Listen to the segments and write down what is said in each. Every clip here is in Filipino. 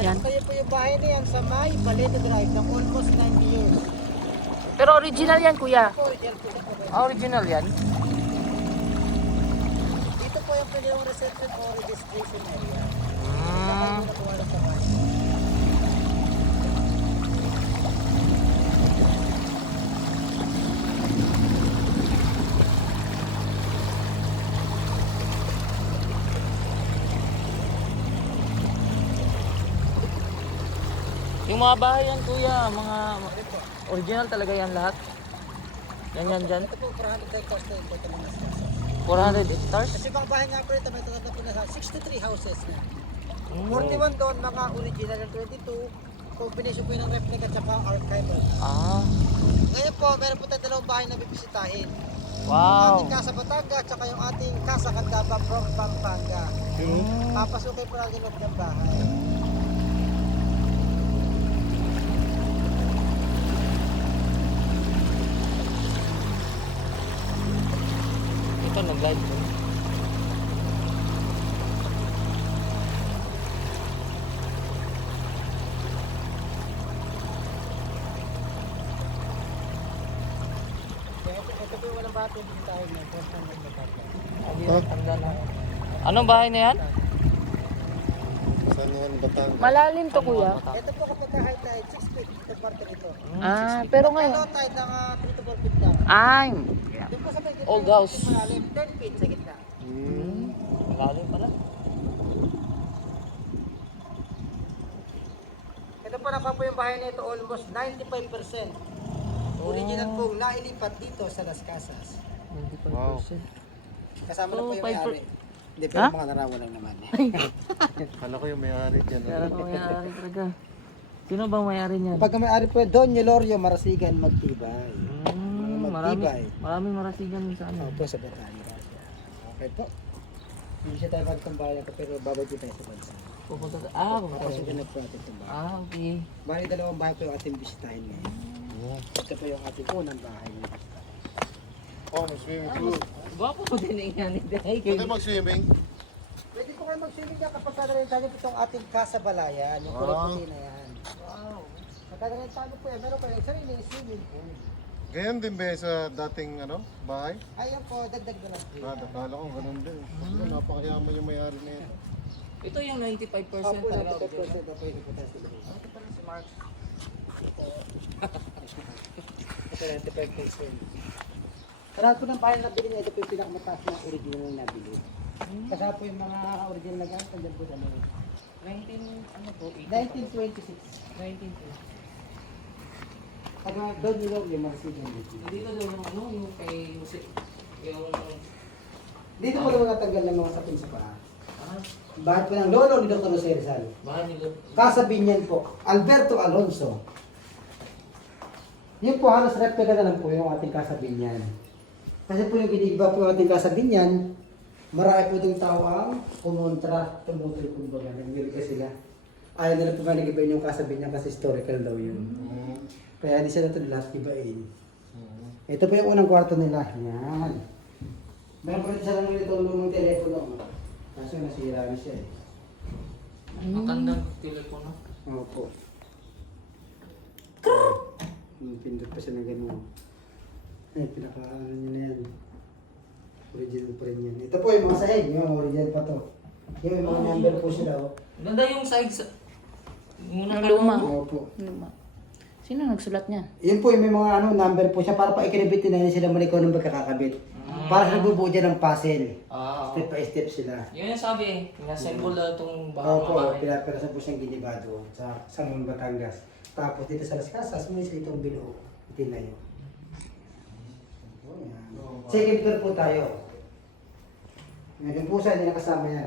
Yan. Kaya po yung bahay na yan sa May Balete Drive ng almost 90 years. Pero original yan, kuya. Po, yan po. Original yan? Dito po yung pwede yung reception o registration area. Ah. Nakuha na sa May. Yung mga bahay yan, kuya, mga original talaga yan lahat. Yan dyan. Ito po, 400 hectares na ito mga sasa. 400 hectares. Kasi bang bahay nga po ito, may tatatap po na sa 63 houses na. Mm. 41 doon, mga original ng 22. Combination po yun ng replica at saka archival. Ah, Ngayon po, meron po tayong dalawang bahay na bibisitahin. Yung wow. ating Casa Batangas at saka yung ating Casa Candaba from Pampanga. Mm. Papasukin po natin loob ng bahay. Ito nag-live ko. Ito po yung walang bahay bibisitahin na. First time ng Tanda na. Anong bahay na yan? San Juan, Batangas. Malalim to, kuya. Ito po kapag high tide, 6 feet ito parte nito. Ah, pero ngayon. Low tide ng 3 to 4 feet lang. Ay, Doon po sa may Old house. malalim, 10 feet sa gitna. malalim pala. Ito po nakuha po yung bahay nito almost 95%. Original pong nailipat dito sa Las Casas. Wow. Kasama na po yung 5%. may-ari. Hindi, Ha? pero mga narawa lang naman. Kala ko yung may-ari dyan. Kaya ko may-ari talaga. Sino bang may-ari niyan? Pagka may-ari po, Don Yelorio, Marasigan, Magtibay. Maraming marasigan sa ano. Opo, sa Batangas. Okay po. Hindi siya tayo magtambayan ko, pero babay po tayo sa bansa. Pupunta sa... pupunta Papasukin sa... na po natin itong bahay. Okay. Bali, dalawang bahay po yung ating bisitahin ngayon. Ito po yung ating unang bahay. Oh, may swimming pool. Gwapo po din yan. Pwede mag-swimming? Pwede po kayo mag-swimming niya kapag sadarentahan niyo po itong ating Casa Balayan, yung kulay puti na yan. Wow! Sadarentahan niyo po yan, meron kayong sariling swimming pool. Ganyan din ba sa dating bahay? Ayan po, dagdag na lang. Kala ko ganun din. Napakayaman yung may-ari na yan. Ito yung 95% Opo, talaga. 95% na pwede po tayo sa loob. Ito pala si Mark. Ito 95%. Karami po ng bahay na nabili niya, ito po yung pinakamataas na original na nabili. Kasama po yung mga original na gamit, andyan po sa mga 1926. 19. Taga doon nilong yung Marasigan dito. Dito daw yung ano, yung kay Jose, yung... Dito po naman natanggal ng mga sapin sa paa. Ah, Bahay po ng lolo ni Dr. Jose Rizal. bahay nila. Casa Binyan po, Alberto Alonso. Yun po halos replica na lang po yung ating Casa Binyan. Kasi po yung iniiba po yung ating Casa Binyan, marami po itong tao ang kumontra, tumutulog kumbaga, nagmili ka sila. Ayaw nila po manigibayin yung Casa Binyan kasi historical daw yun. Kaya hindi sila ito lahat ibain. Ito po yung unang kwarto nila. Yan. Meron po rin sila ng itong lumang telepono. Kaso nasira na siya eh. Matandang telepono. Opo. Pindot pa siya ng gano'n. Ay, pinaka-ano niya na yan. Original pa rin yan. Ito po yung mga sahig. Yung original pa to. Yung mga number po sila. Oh. Ganda yung size. Muna Luma. Opo. Luma. Sino nagsulat niya? Yun po yung may mga number po siya para pa ikinibitin na yun sila malikaw ng magkakakabit. Para sa nagbubuo dyan ng puzzle. Ah, Step by step sila. yun yung sabi eh. Pinasembol na itong Opo, bahay. pinapirasa po siyang ginibado sa San Batangas. Tapos dito sa Las Casas, may itong binuo. Itinayo. Oh, yan. Second floor po tayo. Ngayon po siya, hindi nakasama yan.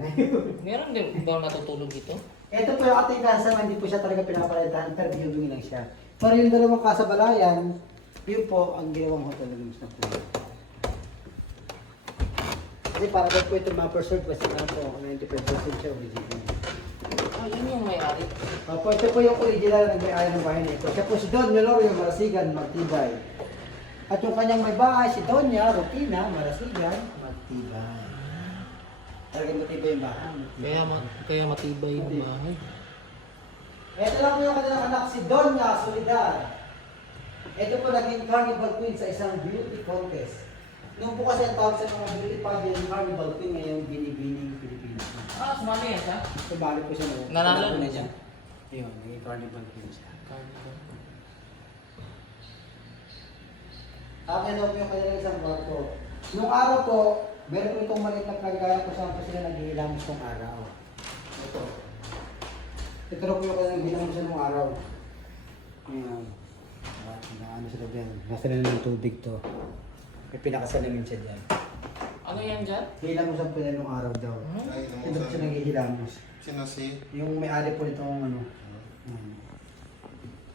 Meron din ba natutulog dito? Ito po yung ating casa, hindi po siya talaga pinapalitan, pero viewing lang siya. Pero yung dalawang Casa Balayan, yun po ang ginawang hotel ng Muslim po. Kasi para daw po ito ma-preserve kasi nga po, 95% siya original. Ah, yun yung may-ari. Opo, ito po yung original na may-ari ng bahay na ito. Siya po si Don Yelorio Marasigan Magtibay. At yung kanyang may bahay, si Doña Rupina Marasigan Magtibay. Talagang matibay yung bahay. Kaya matibay yung bahay. Ito lang po yung kanilang anak, si Doña Soledad. Ito po naging carnival queen sa isang beauty contest. Nung po kasi ang tawag sa mga beauty pageant, carnival queen, ngayon binibining Pilipinas. Ah, sumali yan siya? Sumali po siya. Nanalo na na siya? Yun, naging carnival queen siya. Akin daw po yung kanilang isang kwarto. Nung araw po, meron po itong maliit na kagaya kung saan po sila naghihilamos ng araw. Ito. Ito raw po yung kanilang hilamos nung araw. Ayan. Ano sila dyan? Nasa na ng tubig to. May pinakasalamin siya dyan. Ano yan dyan? Hilamusan po nila nung araw daw. Ay, Ito po siya naghihilamos. Sinasi. Yung may-ari po nitong ano.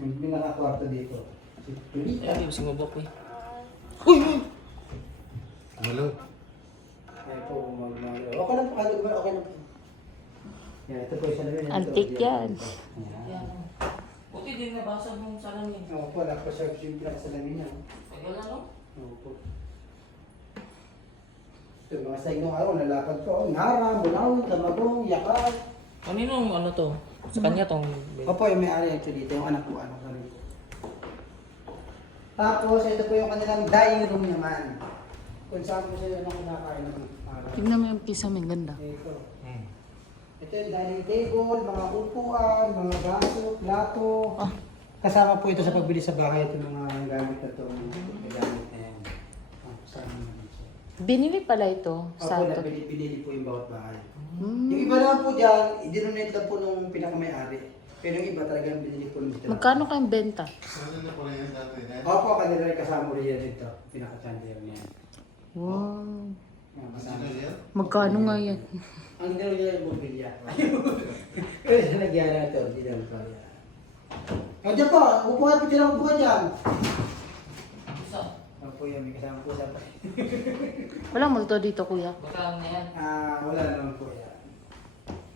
Yung pinaka-kwarto dito. Si Tulita. Ay, sumubok eh. Hello. Ay po, okay lang po, okay lang po. Yan, ito po yung salamin. Antique yan. Yan. Buti din nabasag mong salamin. Oo po, nagpa-serve yung pinaka-salamin niya. Ay, wala no? Oo po. Ito, mga sa inyong araw, nalapad ko. Nara, Bulawin, Damagong, Yakal. Kaninong ano to? Sa kanya tong... Opo, yung may-ari ito dito, yung anak ko, ano ko rin po. Tapos, ito po yung kanilang dining room naman. Kung saan po sila nang kinakain ng araw. Tignan mo yung kisame, ganda. Ito. Ito yung dining table, mga upuan, mga baso, plato. Ah. Kasama po ito sa pagbili sa bahay, ito mga gamit na ito. Gamit na yan. Kasama naman siya. Binili pala ito sa Opo, to. pinili po yung bawat bahay. Hmm. Yung iba naman po dyan, idinonate lang po nung pinakamay-ari. Pero yung iba talagang binili po nung Magkano kayong benta? Saan na po rin yan dati? Opo, kanila rin kasama rin yan dito. Pinaka-chandelier niya. Wow. Yan, kasama. Sino yan? Magkano nga yan? Ang gano'n niya yung mobilya. Kaya siya nagyari na ito, hindi lang pa yan. O dyan po, upuan po sila upuan dyan. Isa. Opo yan, may kasama po sa Walang multo dito, kuya. Magkano na yan? wala naman po yan.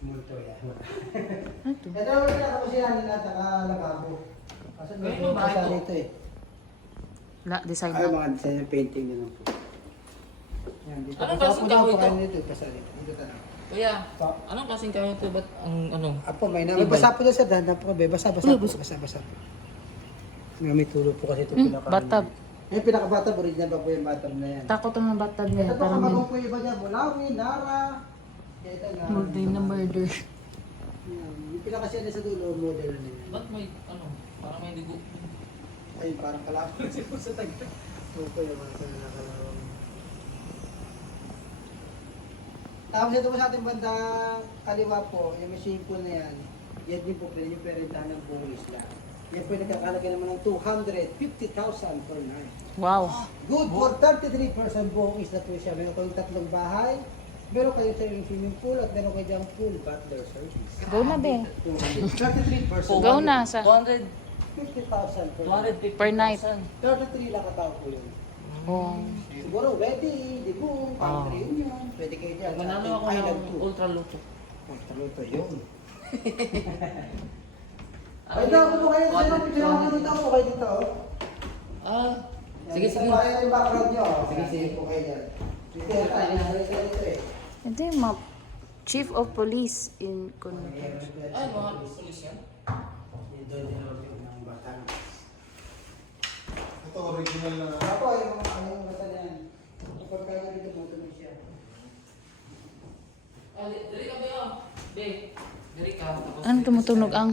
Multo yan. Ano to? Ito yung pinakakusiyanin at saka lababo. Kasi may Ito ba ito? dito eh. Design Ay, na. mga design ng painting nyo po. Yan, dito. Anong Pasok klaseng po daw kahoy po ito? kayo dito. Pasok dito. Dito tayo. Kuya, Pa. anong klaseng kayo to? Ba't ang ano? Apo, may Tibay. basa po dyan sa dahan po kami. Basa po. May tulog po kasi ito Batab. Yung pinaka-batab, original pa po yung batab na yan. Takot ang batab Ito niya. po, Parang kamagong po yung iba niya. Bulawin, Nara. Ito na. murder na murder. Yan. Yung pinakasya sa dulo, model na yan. Ba't may ano? Parang may dugo. Ay, parang kalaban na siya po sa tagda. Ito po yung mga nakakalaban. Tapos ito po sa ating bandang kaliwa po, yung machine po na yan. Yan din po pwede yung perentahan ng buong isla. Yan po yung nagkakalaga naman ng 250,000 per night. Wow. Good for 33% buong isla po siya. Meron kayong 3 bahay, meron kayong sariling swimming pool, at meron kayong diyang full butler service. Go na, be. 33%. Go na sa 200, 50,000 per night. 250,000. Per night. 33 lang katao po yun. Oh. Siguro wedding, debut, family reunion, pwede kayo dyan. Manalo ako Island ng 2. ultra luto. Taluto yun. Ay, daw po kayo. Sino po sila ako dito? Ako kayo dito. Ah, sige, sige. Sa yung background nyo. Sige, sige po kayo dyan. Dito yan tayo. Dito eh. Ito yung mga chief of police in Convent. Ay, mga pulis yan. Dito din ng Batangas. Ito original na. Ako, yung mga ano yung bata yan. Kapag kayo dito, tutunog siya. Ah, dali ka ba yun? Be, dali ka. Tapos Ano tumutunog ang?